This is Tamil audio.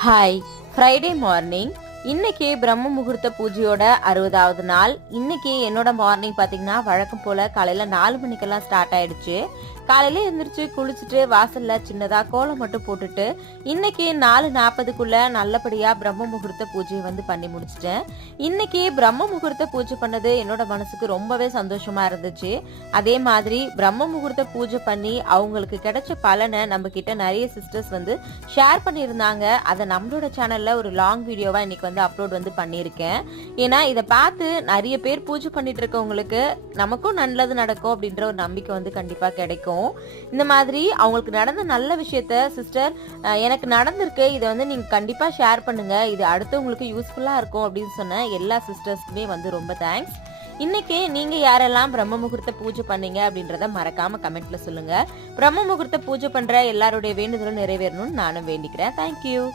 Hi, Friday morning. இன்னைக்கு பிரம்ம முகூர்த்த பூஜையோட 60வது நாள். இன்னைக்கு என்னோட மார்னிங் பாத்தீங்கன்னா வழக்கம் போல காலையில 4 மணிக்கெல்லாம் ஸ்டார்ட் ஆயிடுச்சு. காலையில எழுந்திரிச்சு குளிச்சுட்டு வாசல்ல சின்னதா கோலம் மட்டும் போட்டுட்டு இன்னைக்கு 4:40க்குள்ள நல்லபடியா பிரம்ம முகூர்த்த பூஜையை பண்ணி முடிச்சிட்டேன். இன்னைக்கு பிரம்ம முகூர்த்த பூஜை பண்ணது என்னோட மனசுக்கு ரொம்பவே சந்தோஷமா இருந்துச்சு. அதே மாதிரி பிரம்ம முகூர்த்த பூஜை பண்ணி அவங்களுக்கு கிடைச்ச பலனை நம்ம கிட்ட நிறைய சிஸ்டர்ஸ் ஷேர் பண்ணியிருந்தாங்க. அதை நம்மளோட சேனல்ல ஒரு லாங் வீடியோவா இன்னைக்கு அப்லோட் பண்ணியிருக்கேன். ஏன்னா இதை பார்த்து நிறைய பேர் பூஜை பண்ணிட்டு இருக்கவங்களுக்கு நமக்கும் நல்லது நடக்கும் அப்படின்ற ஒரு நம்பிக்கை கண்டிப்பா கிடைக்கும். இந்த மாதிரி அவங்களுக்கு நடந்த நல்ல விஷயத்த சிஸ்டர் எனக்கு நடந்திருக்கு, இதை நீங்க கண்டிப்பா ஷேர் பண்ணுங்க, இது அடுத்தவங்களுக்கு யூஸ்ஃபுல்லா இருக்கும் அப்படின்னு சொன்ன எல்லா சிஸ்டர்ஸ்க்குமே ரொம்ப தேங்க்ஸ். இன்னைக்கு நீங்க யாரெல்லாம் பிரம்ம முகூர்த்த பூஜை பண்ணீங்க அப்படின்றத மறக்காம கமெண்ட்ல சொல்லுங்க. பிரம்ம முகூர்த்த பூஜை பண்ற எல்லாருடைய வேண்டுதலும் நிறைவேறணும்னு நானும் வேண்டிக்கிறேன். தேங்க்யூ.